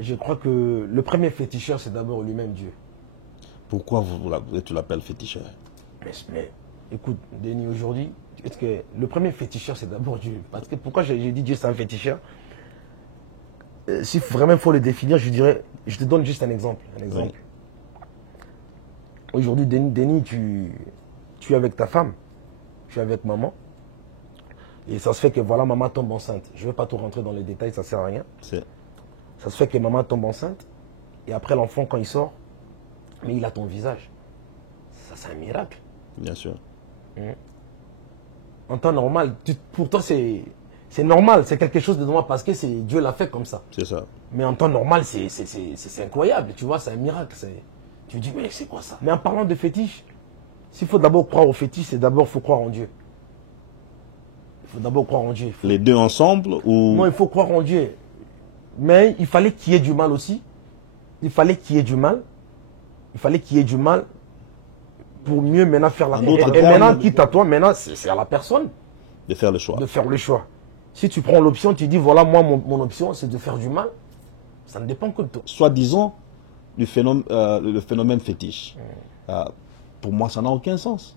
Je crois que le premier féticheur, c'est d'abord lui-même Dieu. Pourquoi tu l'appelles féticheur? Mais, écoute, Denis, aujourd'hui, est-ce que le premier féticheur, c'est d'abord Dieu? Parce que pourquoi j'ai dit Dieu, c'est un féticheur? Si vraiment il faut le définir, je dirais, je te donne juste un exemple. Oui. Aujourd'hui, Denis, tu es avec ta femme, tu es avec maman, et ça se fait que voilà, maman tombe enceinte. Je ne vais pas tout rentrer dans les détails, ça ne sert à rien. Ça se fait que maman tombe enceinte, et après l'enfant, quand il sort, mais il a ton visage. Ça, c'est un miracle. Bien sûr. En temps normal, pour toi, c'est normal, c'est quelque chose de normal parce que Dieu l'a fait comme ça. C'est ça. Mais en temps normal, c'est incroyable, tu vois, c'est un miracle. Tu te dis, mais c'est quoi ça? Mais en parlant de fétiche, s'il faut d'abord croire au fétiche, c'est d'abord, il faut croire en Dieu. Il faut d'abord croire en Dieu. Les deux ensemble ou... Non, il faut croire en Dieu. Mais il fallait qu'il y ait du mal aussi. Il fallait qu'il y ait du mal. Il fallait qu'il y ait du mal pour mieux maintenant faire la chose. Et maintenant, quitte à toi, maintenant, c'est à la personne de faire le choix. De faire le choix. Si tu prends l'option, tu dis, voilà, moi, mon option, c'est de faire du mal. Ça ne dépend que de toi. Soi-disant, le phénomène fétiche. Pour moi, ça n'a aucun sens.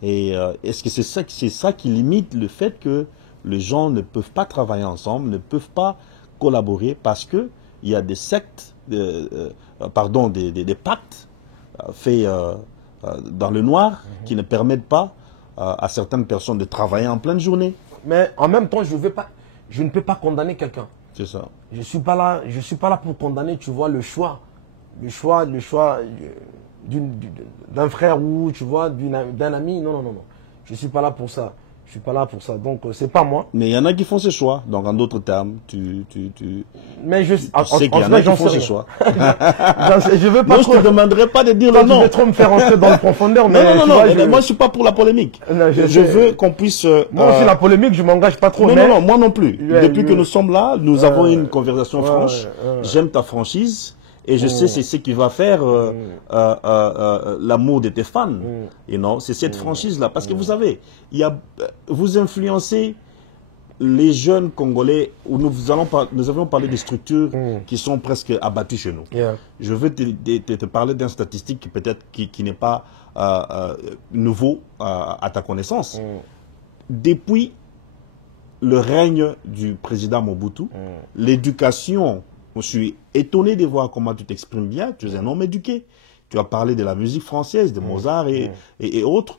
Et est-ce que c'est ça qui limite le fait que les gens ne peuvent pas travailler ensemble, ne peuvent pas collaborer parce que il y a des sectes, des pactes faits dans le noir qui ne permettent pas à certaines personnes de travailler en pleine journée. Mais en même temps, je ne peux pas condamner quelqu'un. C'est ça. Je suis pas là pour condamner, tu vois, le choix d'un frère ou, tu vois, d'un ami. Non. Je suis pas là pour ça. Je suis pas là pour ça. Donc, c'est pas moi. Mais il y en a qui font ce choix. Donc, en d'autres termes, mais je sais qu'il y en a qui font ce choix. Je veux pas moi, je te demanderai pas de dire le nom. Tu veux trop me faire rentrer dans le profondeur. Mais non. Moi, je suis pas pour la polémique. Non, je veux qu'on puisse... moi aussi, la polémique, je m'engage pas trop. Non, moi non plus. Depuis que nous sommes là, nous avons une conversation franche. J'aime ta franchise. Et je sais, c'est ce qui va faire l'amour de tes fans. Et non, c'est cette franchise-là. Parce que vous savez, vous influencez les jeunes Congolais, où nous avions parlé des structures qui sont presque abattues chez nous. Je veux te parler d'une statistique qui peut-être qui n'est pas nouveau à ta connaissance. Depuis le règne du président Mobutu, l'éducation... Je suis étonné de voir comment tu t'exprimes bien. Tu es un homme éduqué. Tu as parlé de la musique française, de Mozart et autres.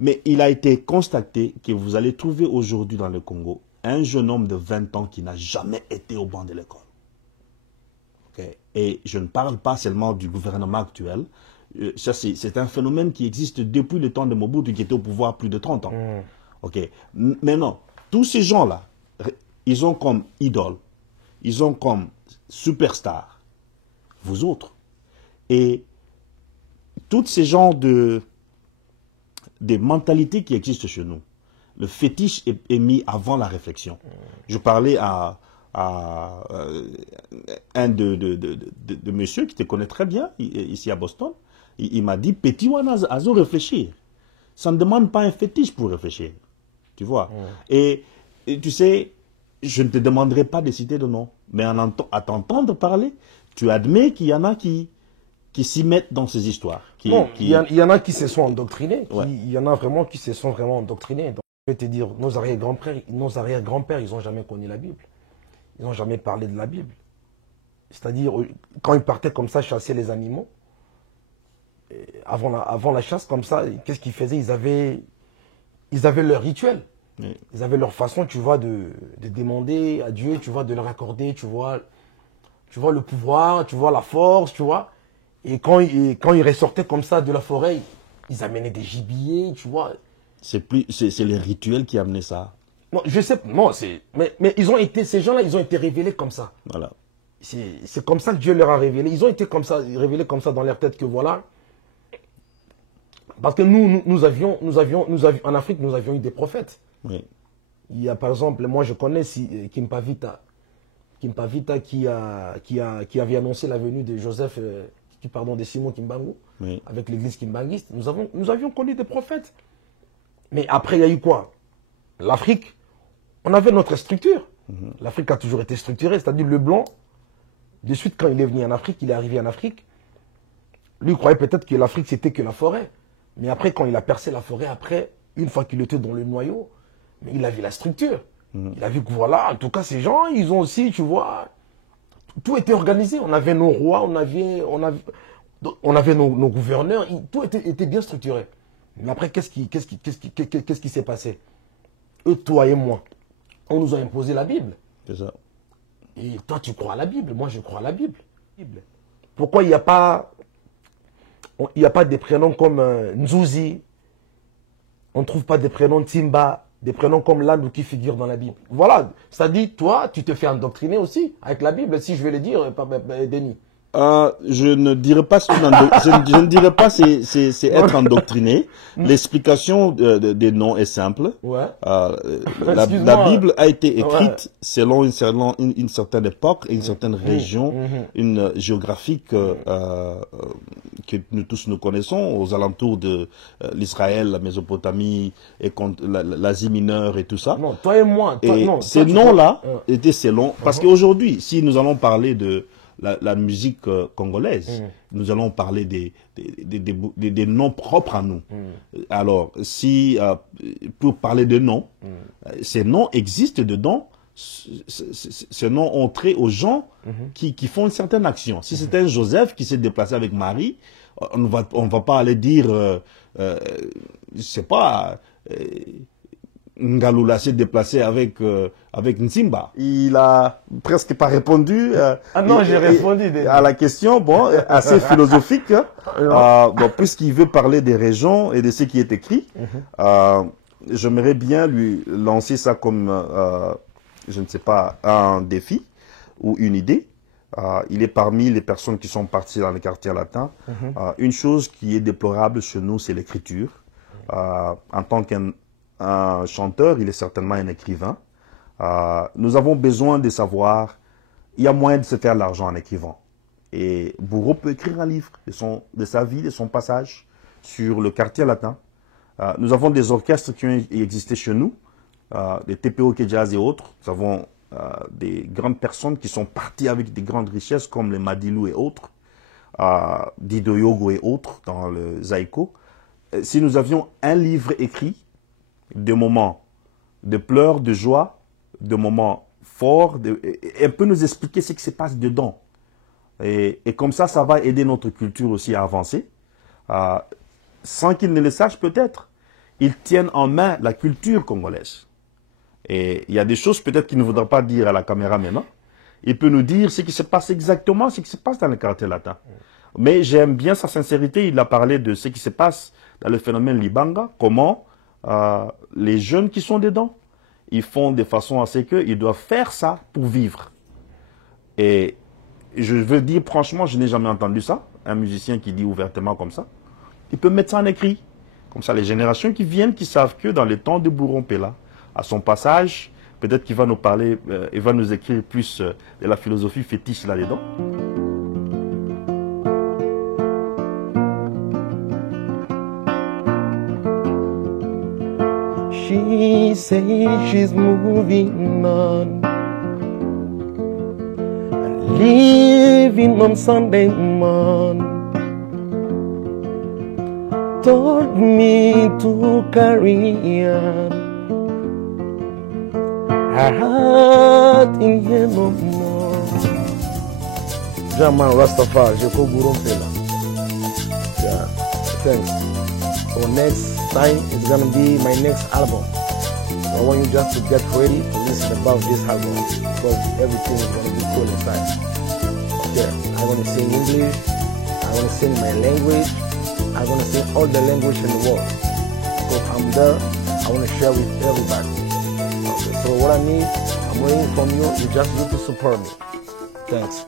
Mais il a été constaté que vous allez trouver aujourd'hui dans le Congo un jeune homme de 20 ans qui n'a jamais été au banc de l'école. Okay? Et je ne parle pas seulement du gouvernement actuel. Ça, c'est un phénomène qui existe depuis le temps de Mobutu, qui était au pouvoir plus de 30 ans. Okay? Maintenant, tous ces gens-là, ils ont comme idole, ils ont comme superstar, vous autres. Et tous ces genres de mentalités qui existent chez nous, le fétiche est mis avant la réflexion. Je parlais à un de monsieur qui te connaît très bien, ici à Boston. Il m'a dit, petit wana azo réfléchir. Ça ne demande pas un fétiche pour réfléchir. Tu vois. Et tu sais, je ne te demanderai pas de citer de nom. Mais à t'entendre parler, tu admets qu'il y en a qui s'y mettent dans ces histoires. Il y en a qui se sont endoctrinés. Il y en a vraiment qui se sont vraiment endoctrinés. Donc, je vais te dire, nos arrière-grands-pères, ils n'ont jamais connu la Bible. Ils n'ont jamais parlé de la Bible. C'est-à-dire, quand ils partaient comme ça chasser les animaux, avant la chasse, comme ça, qu'est-ce qu'ils faisaient? Ils avaient leur rituel. Ils avaient leur façon, tu vois, de demander à Dieu, tu vois, de leur accorder, tu vois le pouvoir, tu vois la force, tu vois. Et quand ils ressortaient comme ça de la forêt, ils amenaient des gibiers, tu vois. C'est les rituels qui amenaient ça. Non, je sais, non, mais ces gens-là, ils ont été révélés comme ça. Voilà. C'est comme ça que Dieu leur a révélé. Ils ont été comme ça, révélés comme ça dans leur tête que voilà. Parce que nous avions, en Afrique, nous avions eu des prophètes. Oui. Il y a par exemple, moi je connais Kimpavita qui avait annoncé la venue de Joseph, de Simon Kimbangu, avec l'église kimbangiste. Nous avions connu des prophètes. Mais après, il y a eu quoi? L'Afrique, on avait notre structure. L'Afrique a toujours été structurée, c'est-à-dire le blanc, De suite, quand il est venu en Afrique, il est arrivé en Afrique, lui, il croyait peut-être que l'Afrique, c'était que la forêt. Mais après, quand il a percé la forêt, après, une fois qu'il était dans le noyau, mais il a vu la structure. Il a vu que voilà, en tout cas, ces gens, ils ont aussi, tu vois, tout était organisé. On avait nos rois, on avait nos gouverneurs, tout était bien structuré. Mais après, qu'est-ce qui s'est passé? Eux, toi et moi, on nous a imposé la Bible. C'est ça. Et toi, tu crois à la Bible, moi, je crois à la Bible. Pourquoi il n'y a pas des prénoms comme Nzouzi? On ne trouve pas des prénoms Timba, des prénoms comme Landou qui figurent dans la Bible. Voilà, ça dit, toi, tu te fais endoctriner aussi avec la Bible, si je vais le dire, Denis. Je ne dirais pas, je ne dirais pas c'est être endoctriné. L'explication des noms est simple. Ouais. La Bible a été écrite selon une certaine époque, une certaine région, une géographique que nous tous nous connaissons, aux alentours de l'Israël, la Mésopotamie, et l'Asie mineure et tout ça. Non, toi et moi. Ces noms-là étaient selon... Parce qu'aujourd'hui, si nous allons parler de la musique congolaise, nous allons parler des noms propres à nous. Alors, si pour parler de noms, ces noms existent dedans, ces noms ont trait aux gens qui font une certaine action. Si c'est un Joseph qui s'est déplacé avec Marie, on va pas aller dire, je sais pas... Ngaloula s'est déplacé avec Nzimba. Il a presque pas répondu j'ai répondu à la question, bon, assez philosophique. Bon, puisqu'il veut parler des régions et de ce qui est écrit, j'aimerais bien lui lancer ça comme, je ne sais pas, un défi ou une idée. Il est parmi les personnes qui sont parties dans les quartiers latins. Une chose qui est déplorable chez nous, c'est l'écriture. En tant qu'un chanteur, il est certainement un écrivain. Nous avons besoin de savoir, il y a moyen de se faire de l'argent en écrivant. Et Bourreau peut écrire un livre de sa vie, de son passage sur le quartier latin. Nous avons des orchestres qui ont existé chez nous, des TPO Jazz et autres. Nous avons des grandes personnes qui sont parties avec des grandes richesses comme les Madilou et autres, Dido Yogo et autres dans le Zaïko. Si nous avions un livre écrit, de moments de pleurs, de joie, de moments forts, et peut nous expliquer ce qui se passe dedans. Et comme ça va aider notre culture aussi à avancer. Sans qu'ils ne le sachent peut-être, ils tiennent en main la culture congolaise. Et il y a des choses peut-être qu'il ne voudra pas dire à la caméra maintenant. Il peut nous dire ce qui se passe exactement, ce qui se passe dans le quartier latin. Mais j'aime bien sa sincérité, il a parlé de ce qui se passe dans le phénomène Libanga, comment les jeunes qui sont dedans, ils font de façon à ce qu'ils doivent faire ça pour vivre. Et je veux dire, franchement, je n'ai jamais entendu ça. Un musicien qui dit ouvertement comme ça. Il peut mettre ça en écrit. Comme ça, les générations qui viennent, qui savent que dans le temps de Bourron Pella, à son passage, peut-être qu'il va nous parler, il va nous écrire plus de la philosophie fétiche là-dedans. She says she's moving on, leaving on Sunday morning. Told me to carry on. Her heart in here no more. Jaman Rastafari, Jeko Bourron Pella. Yeah, thanks. So next time it's gonna be my next album. So I want you just to get ready to listen about this album because everything is gonna be cool inside. Okay, I'm gonna sing English, I'm gonna sing my language, I'm gonna sing all the language in the world. Because I'm there, I wanna share with everybody. Okay, so what I need, I'm waiting from you, you just need to support me. Thanks.